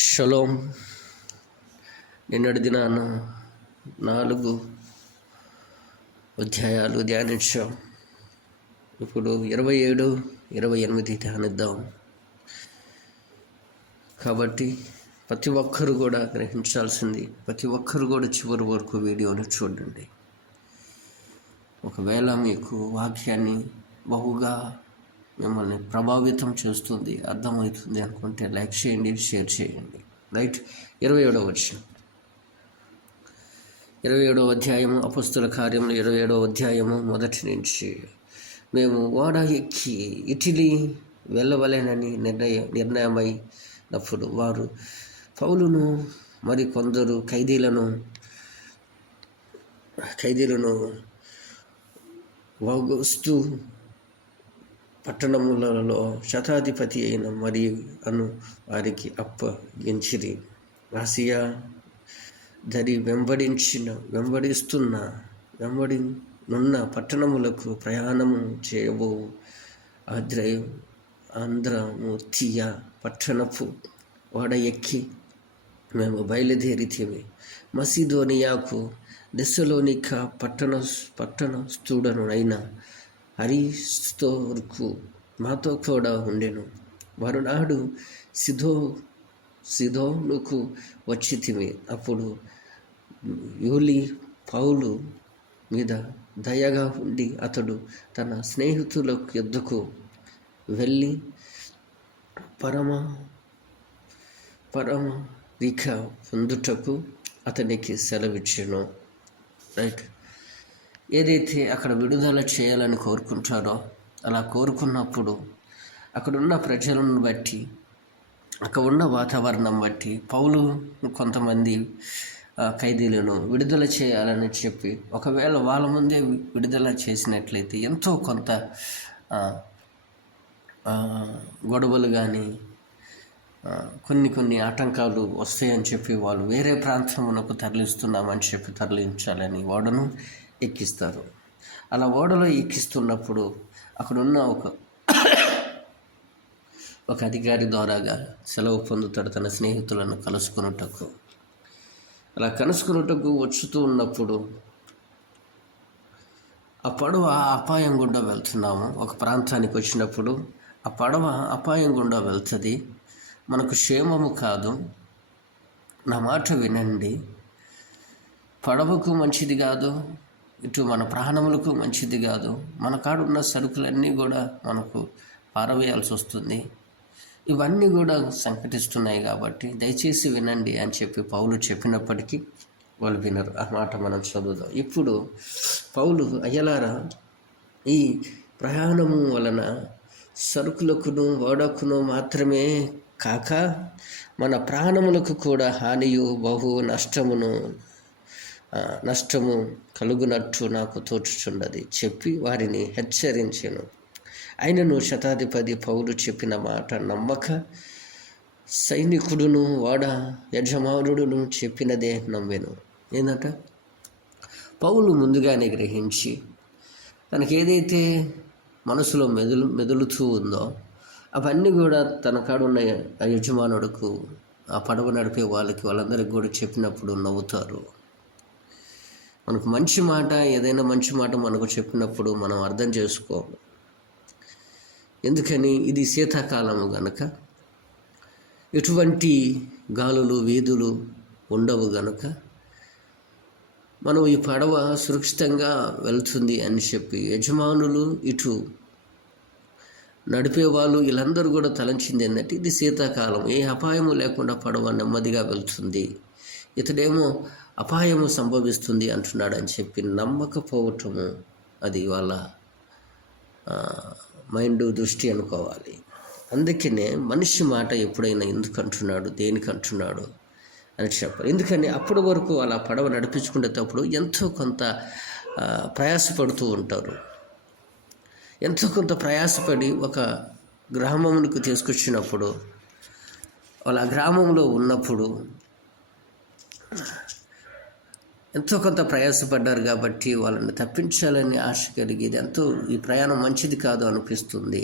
Shalom. నిన్నటి దినాన 4 అధ్యాయాలు ధ్యానించాం. ఇప్పుడు 27, 28 ధ్యానిద్దాం. కాబట్టి ప్రతి ఒక్కరు కూడా గ్రహించాల్సింది, ప్రతి ఒక్కరు కూడా చివరి వరకు వీడియోని చూడండి. ఒకవేళ మీకు వాక్యాన్ని బహుగా మిమ్మల్ని ప్రభావితం చేస్తుంది, అర్థమవుతుంది అనుకుంటే లైక్ చేయండి, షేర్ చేయండి. రైట్. 27వ వచనం, 27వ అధ్యాయము అపొస్తలుల కార్యములు 27వ అధ్యాయము మొదటి నుంచి. మేము ఓడ ఎక్కి ఇటలీ వెళ్ళవలెనని నిర్ణయమైనప్పుడు వారు పౌలును మరి కొందరు ఖైదీలను ఆగస్తు పట్టణములలో శతాధిపతి అయిన మరియు వారికి అప్పగించిరి. ఆసియా దరి వెంబడినున్న పట్టణములకు ప్రయాణము చేయబో ఆంధ్రమూర్తియ పట్టణపు ఓడ ఎక్కి మేము బయలుదేరితిమి. మసిదోనియాకు దెస్సలోనిక పట్టణస్థుడనుడైన అరిస్తోర్కు మాతో కూడా ఉండెను. మరునాడు సిదోనుకు వచ్చితిమి. అప్పుడు యూలి పౌలు మీద దయగా ఉండి అతడు తన స్నేహితుల యొద్దకు వెళ్ళి పరమరిక పొందుటకు అతనికి సెలవిచ్చెను. రైట్. ఏదైతే అక్కడ విడుదల చేయాలని కోరుకుంటారో అలా కోరుకున్నప్పుడు అక్కడున్న ప్రజలను బట్టి, అక్కడ ఉన్న వాతావరణం బట్టి పౌలు కొంతమంది ఖైదీలను విడుదల చేయాలని చెప్పి, ఒకవేళ వాళ్ళ ముందే విడుదల చేసినట్లయితే ఎంతో కొంత గొడవలు కానీ కొన్ని ఆటంకాలు వస్తాయని చెప్పి వాళ్ళు వేరే ప్రాంతమునకు తరలిస్తున్నామని చెప్పి తరలించాలని ఓడను ఎక్కిస్తారు. అలా ఓడలో ఎక్కిస్తున్నప్పుడు అక్కడున్న ఒక అధికారి ద్వారాగా సెలవు పొందుతాడు తన స్నేహితులను కలుసుకున్నటకు. అలా కలుసుకున్నటకు వచ్చుతూ ఉన్నప్పుడు ఆ పడవ అపాయం గుండా వెళ్తున్నాము. ఒక ప్రాంతానికి వచ్చినప్పుడు ఆ పడవ అపాయం గుండా వెళ్తుంది. మనకు క్షేమము కాదు. నా మాట వినండి. పడవకు మంచిది కాదు, ఇటు మన ప్రాణములకు మంచిది కాదు. మన కాడున్న సరుకులన్నీ కూడా మనకు పారవేయాల్సి వస్తుంది. ఇవన్నీ కూడా సంకటిస్తున్నాయి. కాబట్టి దయచేసి వినండి అని చెప్పి పౌలు చెప్పినప్పటికీ వాళ్ళు వినరు. ఆ మాట మనం చదువుదాం. ఇప్పుడు పౌలు, అయ్యలారా, ఈ ప్రయాణము వలన సరుకులకును ఓడకును మాత్రమే కాక మన ప్రాణములకు కూడా హానియు బహు నష్టము కలుగునట్టు నాకు తోచుచున్నది చెప్పి వారిని హెచ్చరించెను. అయినను శతాధిపతి పౌలు చెప్పిన మాట నమ్మక సైనికుడును ఓడ యజమానుడును చెప్పినదే నమ్మెను. ఏంటంట, పౌలు ముందుగానే గ్రహించి తనకి ఏదైతే మనసులో మెదులుతూ ఉందో అవన్నీ కూడా తన కాడున్న ఆ యజమానుడుకు, ఆ పడవ నడిపే వాళ్ళందరికీ కూడా చెప్పినప్పుడు నవ్వుతారు. మనకు మంచి మాట, ఏదైనా మంచి మాట మనకు చెప్పినప్పుడు మనం అర్థం చేసుకోము. ఎందుకని, ఇది శీతాకాలము గనక ఎటువంటి గాలులు వీధులు ఉండవు గనక మనం ఈ పడవ సురక్షితంగా వెళ్తుంది అని చెప్పి యజమానులు, ఇటు నడిపేవాళ్ళు వీళ్ళందరూ కూడా తలంచింది ఏంటంటే ఇది శీతాకాలం, ఏ అపాయము లేకుండా పడవ నెమ్మదిగా వెళ్తుంది, ఇతడేమో అపాయము సంభవిస్తుంది అంటున్నాడు అని చెప్పి నమ్మకపోవటము అది వాళ్ళ మైండ్ దృష్టి అనుకోవాలి. అందుకనే మనిషి మాట ఎప్పుడైనా ఎందుకు అంటున్నాడు, దేనికి అంటున్నాడు అని చెప్పాలి. ఎందుకని అప్పటి వరకు అలా పడవ నడిపించుకునేటప్పుడు ఎంతో కొంత ప్రయాసపడుతూ ఉంటారు. ఎంతో కొంత ప్రయాసపడి ఒక గ్రామమునికి తీసుకొచ్చినప్పుడు, వాళ్ళ గ్రామంలో ఉన్నప్పుడు ఎంతో కొంత ప్రయాసపడ్డారు కాబట్టి వాళ్ళని తప్పించాలని ఆశ కలిగేది. ఎంతో ఈ ప్రయాణం మంచిది కాదు అనిపిస్తుంది.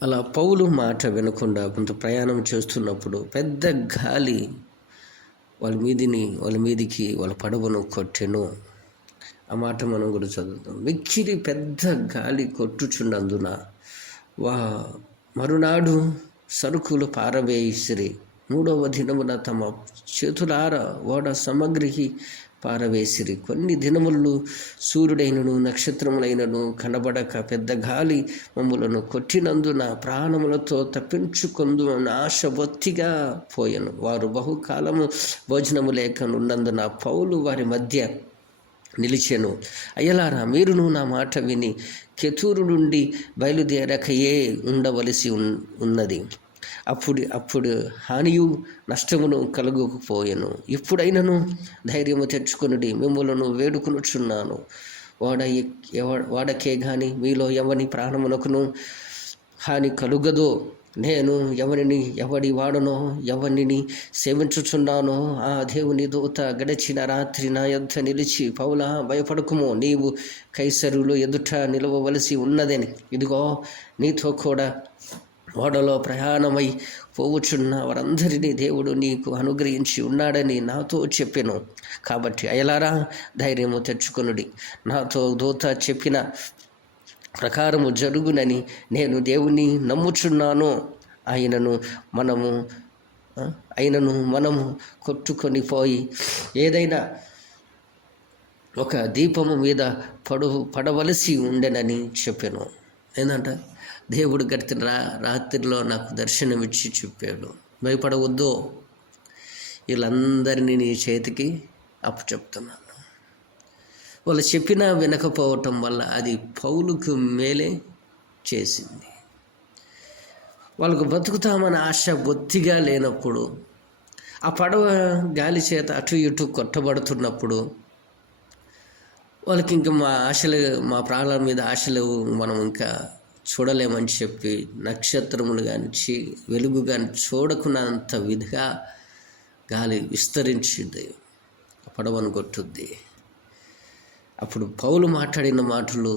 అలా పౌలు మాట వినకుండా కొంత ప్రయాణం చేస్తున్నప్పుడు పెద్ద గాలి వాళ్ళ మీదికి వాళ్ళ పడవను కొట్టెను. ఆ మాట మనం కూడా చదువుతాం. మిక్కిలి పెద్ద గాలి కొట్టుచున్నందున మరునాడు సరుకులు పారవేసిరి. 3వ దినమున తమ చేతులార ఓడ సమగ్రికి పారవేసిరి. కొన్ని దినములు సూర్యుడైనను నక్షత్రములైనను కనబడక పెద్ద గాలి మమ్ములను కొట్టినందున ప్రాణములతో తప్పించుకొందుమన్న ఆశ బొత్తిగా పోయెను. వారు బహుకాలము భోజనము లేకనున్నందున పౌలు వారి మధ్య నిలిచెను. అయ్యలారా, మీరును నా మాట విని కెతూరు నుండి బయలుదేరకయే ఉండవలసి ఉన్నది. అప్పుడు హానియు నష్టమును కలుగకపోయెను. ఇప్పుడైనను ధైర్యము తెచ్చుకొనుడి, మిమ్ములను వేడుకొనుచున్నాను. వాడకే గాని మీలో ఎవని ప్రాణమునకును హాని కలుగదో. నేను ఎవడి వాడనో ఎవరిని సేవించుచున్నానో ఆ దేవుని దూత గడిచిన రాత్రి నా యొద్ద నిలిచి, పౌలా, భయపడకుమో, నీవు కైసరులో ఎదుట నిలవవలసి ఉన్నదని. ఇదిగో, నీతో కూడా ఓడలో ప్రయాణమై పోవుచున్న వారందరినీ దేవుడు నీకు అనుగ్రహించి ఉన్నాడని నాతో చెప్పెను. కాబట్టి అయలారా, ధైర్యము తెచ్చుకొనుడి. నాతో దూత చెప్పిన ప్రకారము జరుగునని నేను దేవుని నమ్ముచున్నాను. అయినను మనము కొట్టుకొని పోయి ఏదైనా ఒక దీపము మీద పడవలసి ఉండెనని చెప్పాను. ఏంటంట, దేవుడు గడిచిన రాత్రిలో నాకు దర్శనమిచ్చి చెప్పాడు, భయపడవద్దు, వీళ్ళందరినీ నీ చేతికి అప్పచెప్తున్నాను. వాళ్ళు చెప్పినా వినకపోవటం వల్ల అది పౌలుకు మేలే చేసింది. వాళ్ళకు బతుకుతామని ఆశ బొత్తిగా లేనప్పుడు, ఆ పడవ గాలి చేత అటు ఇటు కొట్టబడుతున్నప్పుడు వాళ్ళకి ఇంకా మా ప్రాణాల మీద ఆశలు మనం ఇంకా చూడలేమని చెప్పి నక్షత్రములు కానీ వెలుగు కానీ చూడకున్నంత విధిగా గాలి విస్తరించింది, పడవను కొట్టుద్ది. అప్పుడు పౌలు మాట్లాడిన మాటలు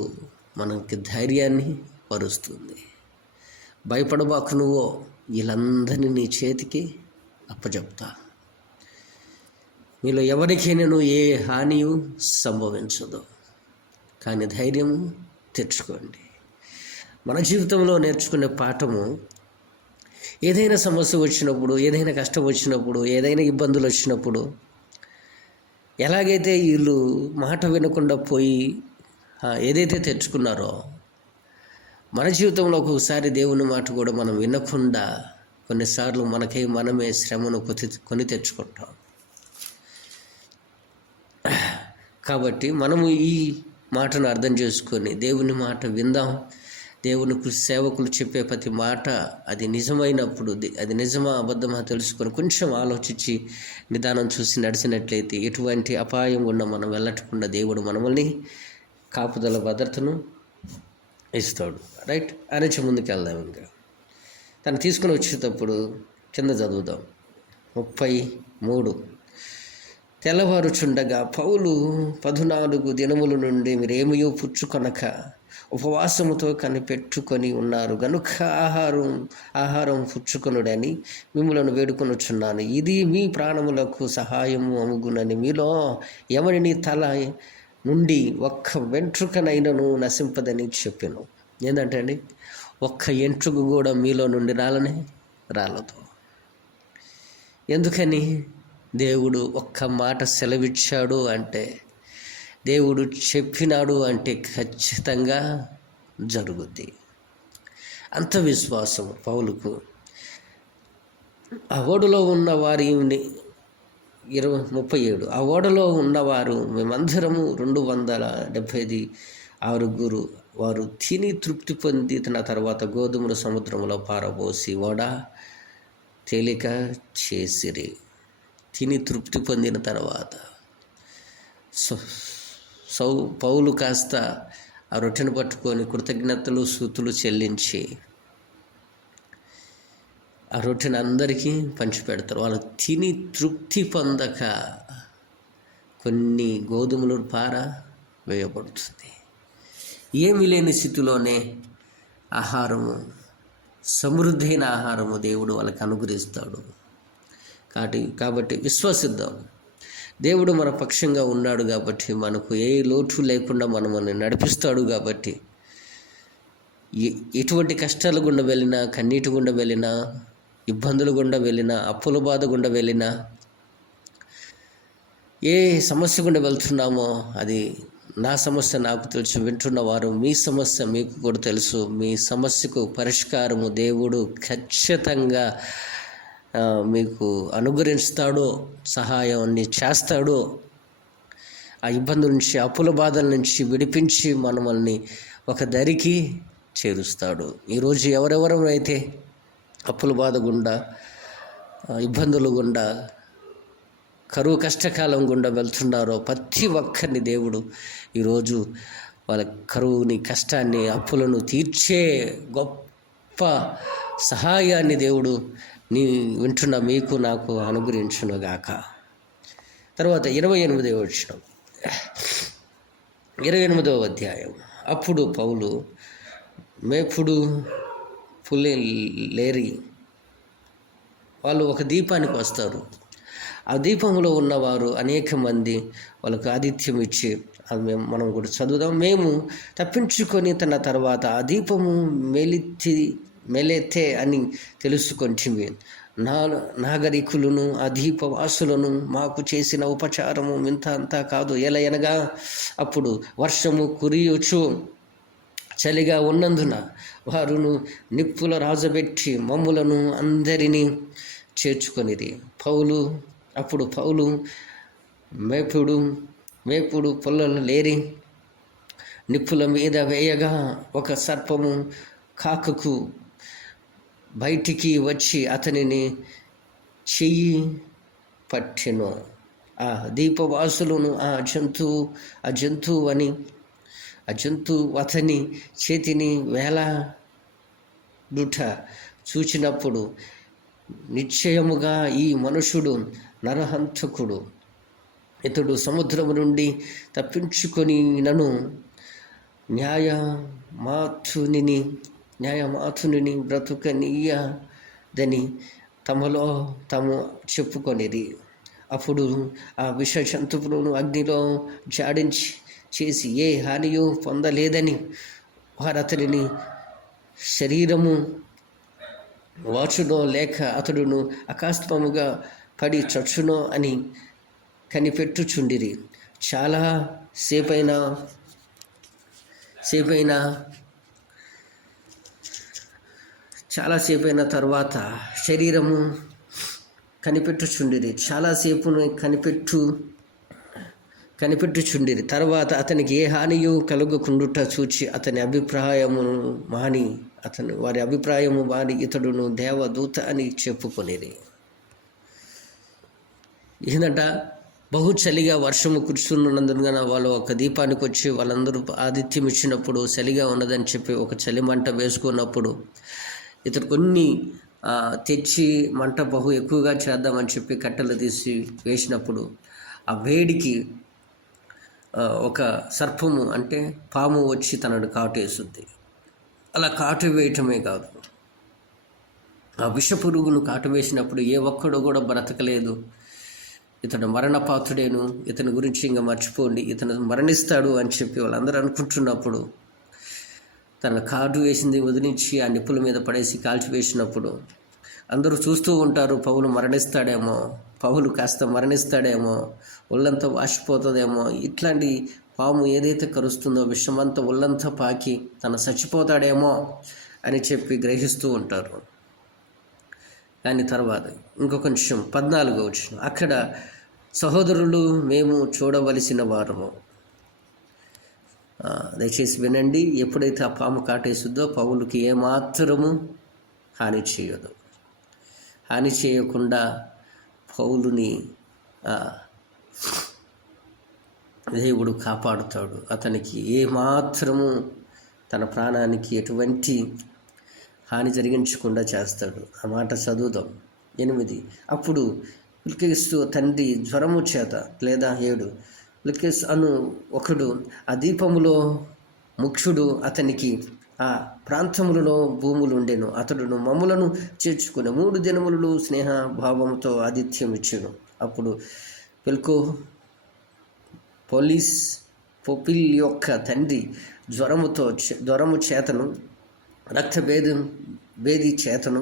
మనకి ధైర్యాన్ని పరుస్తుంది. భయపడబాకు, నువ్వు వీళ్ళందరినీ నీ చేతికి అప్పచెప్తా, మీలో ఎవరికైనా ఏ హానియు సంభవించదు. కానీ ధైర్యము తెచ్చుకోండి. మన జీవితంలో నేర్చుకునే పాఠము, ఏదైనా సమస్య వచ్చినప్పుడు, ఏదైనా కష్టం వచ్చినప్పుడు, ఏదైనా ఇబ్బందులు వచ్చినప్పుడు, ఎలాగైతే వీళ్ళు మాట వినకుండా పోయి ఏదైతే తెచ్చుకున్నారో, మన జీవితంలో ఒక్కొక్కసారి దేవుని మాట కూడా మనం వినకుండా కొన్నిసార్లు మనమే శ్రమను కొని తెచ్చుకుంటాం. కాబట్టి మనము ఈ మాటను అర్థం చేసుకొని దేవుని మాట విందాం. దేవునికి సేవకులు చెప్పే ప్రతి మాట అది నిజమైనప్పుడు, అది నిజమా అబద్ధమా తెలుసుకొని కొంచెం ఆలోచించి నిదానం చూసి నడిచినట్లయితే ఎటువంటి అపాయం గుండా మనం వెళ్ళకుండా దేవుడు మనల్ని కాపుదల భద్రతను ఇస్తాడు. రైట్, అనేసి ముందుకు వెళ్దాం. ఇంకా తను తీసుకుని వచ్చేటప్పుడు కింద చదువుదాం. 33. తెల్లవారుచుండగా పౌలు 14 దినముల నుండి మీరేమయో పుచ్చుకొనక ఉపవాసముతో కనిపెట్టుకొని ఉన్నారు గనుక ఆహారం పుచ్చుకొనుడని మిమ్ములను వేడుకొనుచున్నాను. ఇది మీ ప్రాణములకు సహాయము అముగునని మీలో ఎవరిని తల నుండి ఒక్క వెంట్రుకనైనను నశింపదని చెప్పాను. ఏంటంటే అండి, ఒక్క ఎంట్రుకు కూడా మీలో నుండి రాలదు. ఎందుకని? దేవుడు ఒక్క మాట సెలవిచ్చాడు అంటే, దేవుడు చెప్పినాడు అంటే ఖచ్చితంగా జరుగుద్ది. అంత విశ్వాసం పౌలుకు. ఆ ఓడలో ఉన్న వారి 37. ఆ ఓడలో ఉన్నవారు మేమందరము 276 వారు తిని తృప్తి పొందిన తర్వాత గోధుమల సముద్రంలో పారబోసి ఓడ తేలిక చేసిరి. తిని తృప్తి పొందిన తర్వాత పౌలు కాస్త ఆ రొట్టెను పట్టుకొని కృతజ్ఞతలు స్తుతులు చెల్లించి ఆ రొట్టెను అందరికీ పంచిపెడతారు. వాళ్ళు తిని తృప్తి పొందక కొన్ని గోధుమలు వేయబడుతుంది. ఏమీ లేని స్థితిలోనే ఆహారము సమృద్ధైన ఆహారము దేవుడు వాళ్ళకి అనుగ్రహిస్తాడు. కాబట్టి విశ్వసిద్దాం. దేవుడు మన పక్షంగా ఉన్నాడు కాబట్టి మనకు ఏ లోటు లేకుండా మనల్ని నడిపిస్తాడు. కాబట్టి ఎటువంటి కష్టాలు గుండా వెళ్ళినా, కన్నీటి గుండా వెళ్ళినా, ఇబ్బందులు గుండా వెళ్ళినా, అప్పుల బాధ గుండా వెళ్ళినా, ఏ సమస్య గుండా వెళ్తున్నామో అది నా సమస్య నాకు తెలుసు, వింటున్నవారు మీ సమస్య మీకు కూడా తెలుసు. మీ సమస్యకు పరిష్కారము దేవుడు ఖచ్చితంగా మీకు అనుగ్రహిస్తాడో, సహాయాన్ని చేస్తాడో, ఆ ఇబ్బందుల నుంచి, అప్పుల బాధల నుంచి విడిపించి మనల్ని ఒక దరికి చేరుస్తాడు. ఈరోజు ఎవరెవరైతే అప్పుల బాధ గుండా, ఇబ్బందులు గుండా, కరువు కష్టకాలం గుండా వెళ్తున్నారో ప్రతి ఒక్కరిని దేవుడు ఈరోజు వాళ్ళ కరువుని, కష్టాన్ని, అప్పులను తీర్చే గొప్ప సహాయాన్ని దేవుడు వింటున్న మీకు నాకు అనుగ్రహించునుగాక. తర్వాత 28వ వచనం, 28వ అధ్యాయం. అప్పుడు పౌలు మేపుడు పుల్లెలేరి వాళ్ళు ఒక దీపానికి వస్తారు. ఆ దీపంలో ఉన్నవారు అనేక మంది వాళ్ళకు ఆతిథ్యం ఇచ్చి, మనం కూడా చదువుదాం. మేము తప్పించుకొని తన తర్వాత ఆ దీపము మెలెతే అని తెలుసుకొంటిమి. నాగరికులను ఆ దీపవాసులను మాకు చేసిన ఉపచారము ఇంత అంతా కాదు. ఎలయనగా అప్పుడు వర్షము కురియుచు చలిగా ఉన్నందున వారును నిప్పుల రాజబెట్టి మమ్ములను అందరినీ చేర్చుకొనిది. అప్పుడు పౌలు మేపుడు పొల్లలు లేరి నిప్పుల మీద వేయగా ఒక సర్పము కాకకు బయటికి వచ్చి అతనిని చెయ్యి పట్టెను. ఆ దీపవాసులను ఆ జంతువు అతని చేతిని వేలాడుట చూచినప్పుడు నిశ్చయముగా ఈ మనుషుడు నరహంతకుడు, ఇతడు సముద్రము నుండి తప్పించుకొని నన్ను న్యాయమాతుని బ్రతుకనీయదని తమలో తాము చెప్పుకొనిది. అప్పుడు ఆ విష జంతువులను అగ్నిలో జాడించి చేసి ఏ హానియు పొందలేదని వారు అతడిని శరీరము వాచునో లేక అతడును అకస్మాత్తుగా పడి చచ్చునో అని కనిపెట్టుచుండిరి. చాలా సేపైన తర్వాత శరీరము కనిపెట్టుచుండిరి. చాలాసేపును కనిపెట్టుచుండిరి. తర్వాత అతనికి ఏ హానియు కలుగకుండుట చూచి వారి అభిప్రాయము మాని ఇతడును దేవదూత అని చెప్పుకొనిది. ఏంటంట, బహు చలిగా వర్షము కురుస్తున్నందున వాళ్ళు ఒక దీపానికి వచ్చి వాళ్ళందరూ ఆతిథ్యం ఇచ్చినప్పుడు చలిగా ఉన్నదని చెప్పి ఒక చలి మంట వేసుకున్నప్పుడు ఇతడు కొన్ని తెచ్చి మంట బహు ఎక్కువగా చేద్దామని చెప్పి కట్టెలు తీసి వేసినప్పుడు ఆ వేడికి ఒక సర్పము అంటే పాము వచ్చి తనను కాటేస్తుంది. అలా కాటు వేయటమే కాదు, ఆ విష పురుగును కాటు వేసినప్పుడు ఏ ఒక్కడు కూడా బ్రతకలేదు. ఇతడు మరణపాత్రుడేను, ఇతని గురించి ఇంకా మర్చిపోండి, ఇతను మరణిస్తాడు అని చెప్పి వాళ్ళందరూ అనుకుంటున్నప్పుడు తన కాటు వేసింది వదిలించి ఆ నిప్పుల మీద పడేసి కాల్చివేసినప్పుడు అందరూ చూస్తూ ఉంటారు. పౌలు కాస్త మరణిస్తాడేమో, ఒళ్ళంతా వాసిపోతుందేమో, ఇట్లాంటి పాము ఏదైతే కరుస్తుందో విషమంతా ఒళ్ళంతా పాకి తన చచ్చిపోతాడేమో అని చెప్పి గ్రహిస్తూ ఉంటారు. కానీ తర్వాత ఇంకొంచెం 14వ వచనం, అక్కడ సహోదరులు మేము చూడవలసిన వారము. దయచేసి వినండి. ఎప్పుడైతే ఆ పాము కాటేస్తుందో పౌలుకి ఏమాత్రము హాని చేయదు. హాని చేయకుండా పౌలుని దేవుడు కాపాడుతాడు. అతనికి ఏమాత్రము తన ప్రాణానికి ఎటువంటి హాని జరిగించకుండా చేస్తాడు. ఆ మాట చదువుదాం. 8. అప్పుడు పిల్కెస్తు తండ్రి జ్వరము చేత లేదా 7 పిల్కెస్ అను ఒకడు ఆ దీపములో ముఖ్యుడు అతనికి ఆ ప్రాంతములలో భూములు ఉండెను. అతడును మమ్ములను చేర్చుకుని 3 దినములు స్నేహ భావముతో ఆతిథ్యం ఇచ్చెను. అప్పుడు పెల్కో పొపిల్ యొక్క తండ్రి జ్వరము చేతను భేది చేతను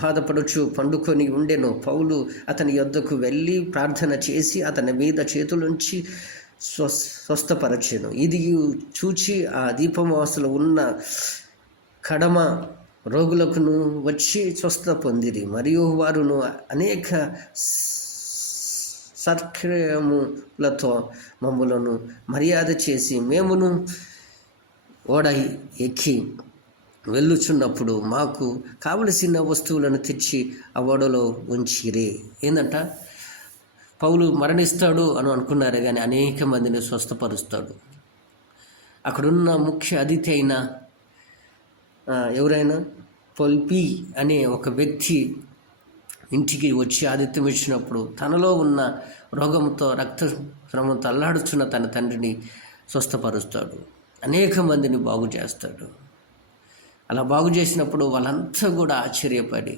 బాధపడుచు పండుకొని ఉండెను. పౌలు అతని యొద్దకు వెళ్ళి ప్రార్థన చేసి అతని మీద చేతులుంచి స్వస్థపరచెను. ఇది చూచి ఆ దీపవాసులు ఉన్న కడమ రోగులకును వచ్చి స్వస్థ పొందిరి. మరియు వారును అనేక సత్క్రియములతో మమ్ములను మర్యాద చేసి మేమును ఓడ ఎక్కి వెళ్ళుచున్నప్పుడు మాకు కావలసిన వస్తువులను తెచ్చి ఆ ఓడలో ఉంచిరే. ఏందంట, పౌలు మరణిస్తాడు అని అనుకున్నారే కానీ అనేక మందిని స్వస్థపరుస్తాడు. అక్కడున్న ముఖ్య అతిథి అయిన ఎవరైనా పొల్పి అనే ఒక వ్యక్తి ఇంటికి వచ్చి ఆతిథ్యం ఇచ్చినప్పుడు తనలో ఉన్న రోగంతో రక్తస్రావంతో అల్లాడుచున్న తన తండ్రిని స్వస్థపరుస్తాడు. అనేక మందిని బాగు చేస్తాడు. అలా బాగు చేసినప్పుడు వాళ్ళంతా కూడా ఆశ్చర్యపడి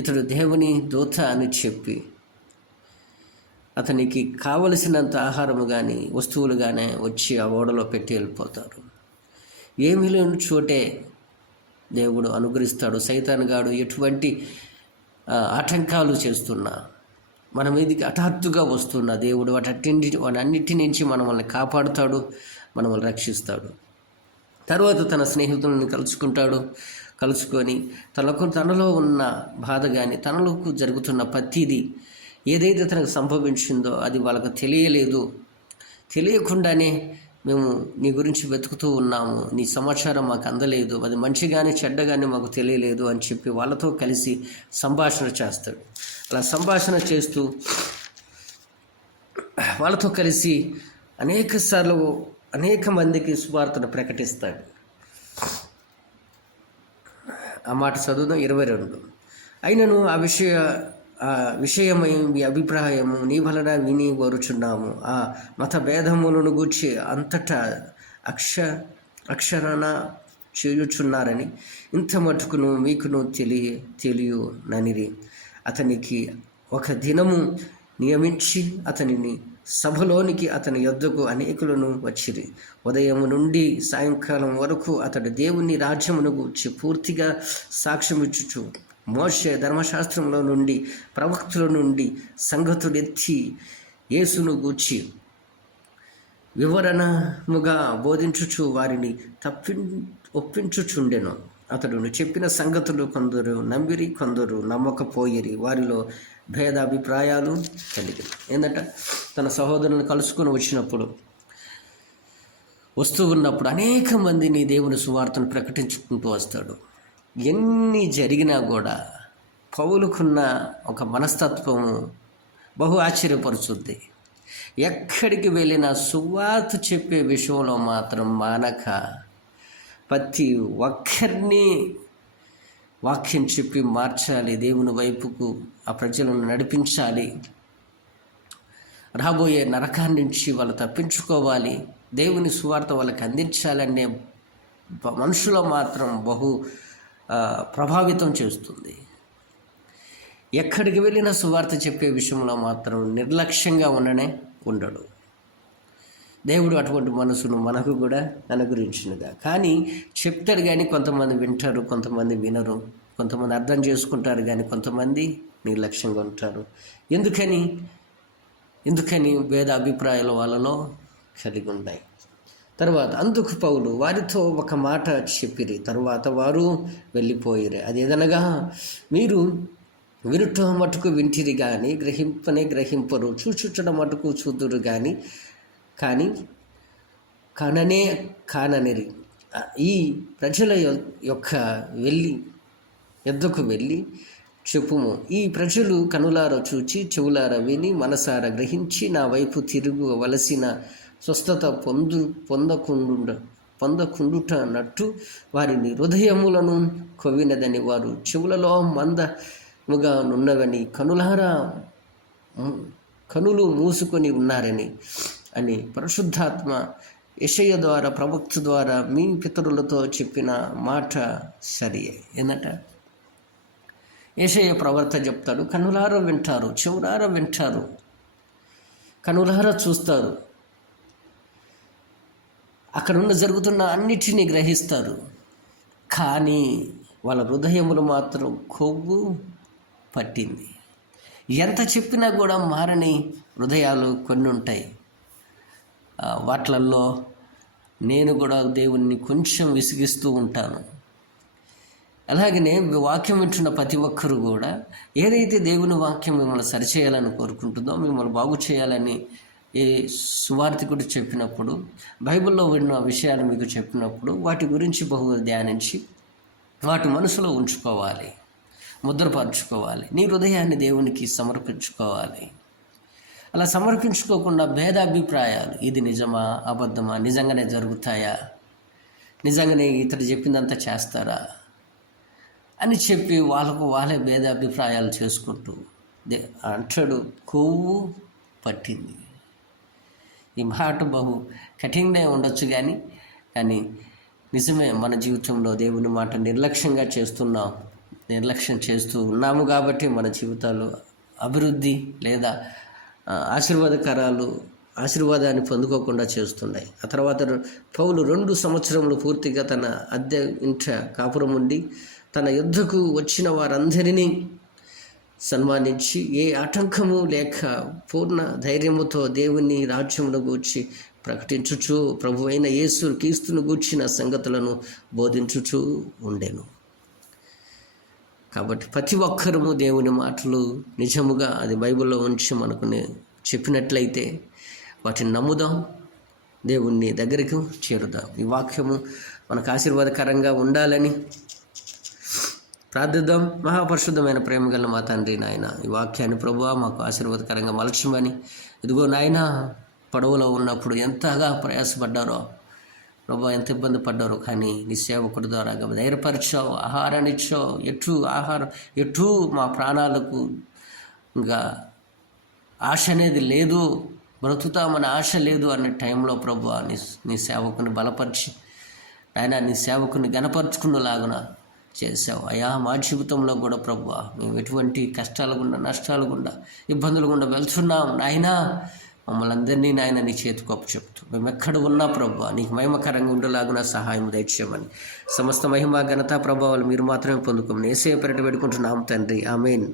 ఇతడు దేవుని దూత అని చెప్పి అతనికి కావలసినంత ఆహారము కానీ వస్తువులు కానీ వచ్చి ఆ ఓడలో పెట్టి వెళ్ళిపోతారు. ఏమీ లేని చోటే దేవుడు అనుగ్రహిస్తాడు. సైతానుగాడు ఎటువంటి ఆటంకాలు చేస్తున్నా మన మీదకి హఠాత్తుగా వస్తున్న దేవుడు వాటన్నిటి నుంచి మనల్ని కాపాడుతాడు, మనల్ని రక్షిస్తాడు. తర్వాత తన స్నేహితులను కలుసుకొని తనలో ఉన్న బాధ కానీ తనలోకి జరుగుతున్న ప్రతిదీ ఏదైతే తనకు సంభవించిందో అది వాళ్ళకు తెలియకుండానే మేము నీ గురించి వెతుకుతూ ఉన్నాము, నీ సమాచారం మాకు అందలేదు, అది మంచి కానీ చెడ్డ కానీ మాకు తెలియలేదు అని చెప్పి వాళ్ళతో కలిసి సంభాషణ చేస్తాడు. అలా సంభాషణ చేస్తూ వాళ్ళతో కలిసి అనేక మందికి సువార్తను ప్రకటిస్తాడు. ఆ మాట చదువుదాం. 22. అయినను ఆ విషయమై మీ అభిప్రాయము నీ వలన విని కోరుచున్నాము. ఆ మత భేదములను గూర్చి అంతటా అక్షరణ చేయుచున్నారని ఇంత మటుకును మీకును తెలియననిరి. అతనికి ఒక దినము నియమించి అతనిని సభలోనికి అతని యొద్దకు అనేకులను వచ్చిరి. ఉదయము నుండి సాయంకాలం వరకు అతడు దేవుని రాజ్యమును గూర్చి పూర్తిగా సాక్ష్యమిచ్చుచు మోషే ధర్మశాస్త్రంలో నుండి ప్రవక్తుల నుండి సంగతులెత్తి యేసును గూర్చి వివరణముగా బోధించుచు వారిని ఒప్పించుచుండెను. అతడును చెప్పిన సంగతులు కొందరు నమ్మిరి, కొందరు నమ్మకపోయిరి. వారిలో భేదాభిప్రాయాలు కలిగిన. ఏంటంటే తన సహోదరులను కలుసుకొని వస్తూ ఉన్నప్పుడు అనేక మందిని దేవుని సువార్తను ప్రకటించుకుంటూ వస్తాడు. ఎన్ని జరిగినా కూడా పౌలుకున్న ఒక మనస్తత్వము బహు ఆశ్చర్యపరుచుద్ది. ఎక్కడికి వెళ్ళినా సువార్త చెప్పే విషయంలో మాత్రం మానక ప్రతి ఒక్కరిని వాక్యం చెప్పి మార్చాలి, దేవుని వైపుకు ఆ ప్రజలను నడిపించాలి, రాబోయే నరకాన్ని నుంచి వాళ్ళు తప్పించుకోవాలి, దేవుని సువార్త వాళ్ళకి అందించాలనే మనుషులు మాత్రం బహు ప్రభావితం చేస్తుంది. ఎక్కడికి వెళ్ళినా సువార్త చెప్పే విషయంలో మాత్రం నిర్లక్ష్యంగా ఉండడు. దేవుడు అటువంటి మనసును మనకు కూడా అనుగ్రహించినగా. కానీ చెప్తాడు కానీ కొంతమంది వింటారు, కొంతమంది వినరు, కొంతమంది అర్థం చేసుకుంటారు కానీ కొంతమంది నిర్లక్ష్యంగా ఉంటారు. ఎందుకని భేద అభిప్రాయాలు వాళ్ళలో కలిగి ఉన్నాయి. తర్వాత అందుకు పౌలు వారితో ఒక మాట చెప్పిరి. తర్వాత వారు వెళ్ళిపోయిరి. అదేదనగా మీరు వినుట మటుకు వింటిరి కానీ గ్రహింపరు, చూచుటడం మటుకు చూదురు కానీ కాననిరి. ఈ ప్రజల యొక్క యొద్దకు వెళ్ళి చెప్పుము, ఈ ప్రజలు కనులారా చూచి చెవులారా విని మనసారా గ్రహించి నా వైపు తిరగవలసిన స్వస్థత పొందకుండుటనట్టు వారిని హృదయములను కొవ్వినదని, వారు చెవులలో మందముగా నున్నవని, కనులు మూసుకొని ఉన్నారని అని పరిశుద్ధాత్మ యెషయా ద్వారా ప్రవక్త ద్వారా మీ పితరులతో చెప్పిన మాట సరి. ఏంటంట? యెషయా ప్రవక్త చెప్తాడు, కనులారా వింటారు, చెవులారా వింటారు, కనులారా చూస్తారు, అక్కడున్న జరుగుతున్న అన్నిటినీ గ్రహిస్తారు, కానీ వాళ్ళ హృదయములు మాత్రం కొవ్వు పట్టింది. ఎంత చెప్పినా కూడా మారని హృదయాలు కొన్ని ఉంటాయి. వాట్లల్లో నేను కూడా దేవుణ్ణి కొంచెం విసిగిస్తూ ఉంటాను. అలాగనే వాక్యం వింటున్న ప్రతి ఒక్కరు కూడా ఏదైతే దేవుని వాక్యం మిమ్మల్ని సరిచేయాలని కోరుకుంటుందో, మిమ్మల్ని బాగు చేయాలని ఏ సువార్తికుడు చెప్పినప్పుడు, బైబిల్లో విన్న విషయాలు మీకు చెప్పినప్పుడు వాటి గురించి బహుగా ధ్యానించి వాటి మనసులో ఉంచుకోవాలి, ముద్రపరచుకోవాలి, నీ హృదయాన్ని దేవునికి సమర్పించుకోవాలి. అలా సమర్పించుకోకుండా భేదాభిప్రాయాలు, ఇది నిజమా అబద్ధమా, నిజంగానే జరుగుతాయా, నిజంగానే ఇతడు చెప్పిందంతా చేస్తారా అని చెప్పి వాళ్ళకు వాళ్ళే భేదాభిప్రాయాలు చేసుకుంటూ అంటాడు, కొవ్వు పట్టింది. ఈ మాట బహు కఠినంగా ఉండొచ్చు, కానీ నిజమే. మన జీవితంలో దేవుని మాట నిర్లక్ష్యం చేస్తూ ఉన్నాము కాబట్టి మన జీవితాలు అభివృద్ధి లేదా ఆశీర్వాదాన్ని పొందుకోకుండా చేస్తున్నాయి. ఆ తర్వాత పౌలు 2 సంవత్సరములు పూర్తిగా తన అద్దె ఇంట కాపురం ఉండి తన యుద్ధకు వచ్చిన వారందరినీ సన్మానించి ఏ ఆటంకము లేక పూర్ణ ధైర్యముతో దేవుని రాజ్యమును గూర్చి ప్రకటించుచు ప్రభువైన యేసు క్రీస్తును గూర్చిన సంగతులను బోధించుచూ ఉండెను. కాబట్టి ప్రతి ఒక్కరము దేవుని మాటలు నిజముగా అది బైబిల్లో ఉంచి మనకు చెప్పినట్లయితే వాటిని నమ్ముదాం, దేవుణ్ణి దగ్గరికి చేరుదాం. ఈ వాక్యము మనకు ఆశీర్వాదకరంగా ఉండాలని ప్రార్థిద్దాం. మహాపరిశుద్ధమైన ప్రేమగల మా తండ్రి, నాయన ఈ వాక్యాన్ని ప్రభువా మాకు ఆశీర్వాదకరంగా మలచమని, ఇదిగో నాయన పడవలో ఉన్నప్పుడు ఎంతగా ప్రయాసపడ్డారో ప్రభా, ఎంత ఇబ్బంది పడ్డారో, కానీ నీ సేవకుడి ద్వారా ధైర్యపరిచావు, ఆహారాన్ని ఇచ్చావు. ఎటు మా ప్రాణాలకు ఇంకా ఆశ అనేది లేదు, బ్రతుకుతామని ఆశ లేదు అనే టైంలో ప్రభు నీ సేవకుని బలపరిచి ఆయన నీ సేవకుని గణపరుచుకునేలాగున చేసావు అయ్యా. మా జీవితంలో కూడా ప్రభు మేము ఎటువంటి కష్టాలు గుండా, నష్టాలు గుండా, ఇబ్బందులు గుండా వెళ్తున్నాం నాయనా. మమ్మల్ని అందరినీ నాయన నీ చేతికి అప్పచెప్తూ మేము ఎక్కడ ఉన్నా ప్రభు నీకు మహిమకరంగా ఉండేలాగున సహాయం దయచేయమని, సమస్త మహిమ ఘనత ప్రభావాలు మీరు మాత్రమే పొందుకోమని యేసయ్య పేరిట వేడుకుంటున్నాం తండ్రి, ఆమేన్.